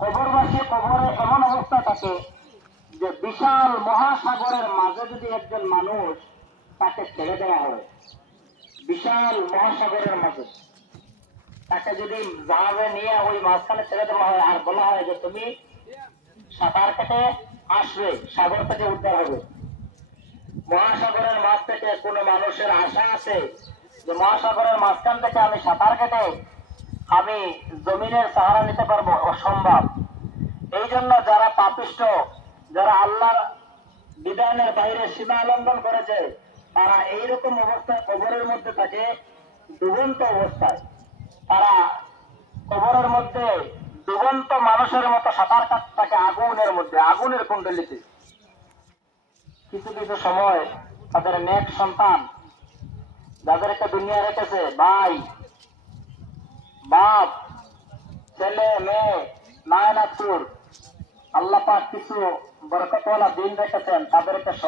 কবরবাসী কবরে এমন অবস্থা থাকে যে বিশাল মহাসাগরের মাঝে যদি একজন মানুষ তাকে ছেড়ে দেওয়া হয়, বিশাল মহাসাগরের মাঝে তাকে যদি জাহাজে নিয়ে ওই মাঝখানে ছেড়ে দেওয়া হয় আর বলা হয় যে তুমি সাঁতার কেটে আসবে, সাগর থেকে উদ্ধার হবে। মহাসাগরের মাঝ থেকে কোনো মানুষের আশা আছে যে মহাসাগরের মাঝখান থেকে আমি সাঁতার কেটে আমি জমিনের সাহারা নিতে পারবো? অসম্ভব। এই জন্য যারা পাপিষ্ঠ, যারা আল্লাহর বিধানের বাইরে সীমা লঙ্ঘন করেছে, তারা এইরকম অবস্থায় কবরের মধ্যে থাকে, ডুবন্ত অবস্থায়। তারা কবরের মধ্যে ডুবন্ত মানুষের মতো সাঁতার কাটতে থাকে আগুনের মধ্যে, আগুনের কুণ্ডলিতে। কিছু কিছু সময় তাদের নেক সন্তান যাদেরকে দুনিয়া রেখেছে, ভাই বাপ ছেলে মেয়ে নায়নাতুর, আল্লাহ পাক কিছু বরকতওয়ালা দিন রেখেছেন, তাদেরকে স্মরণ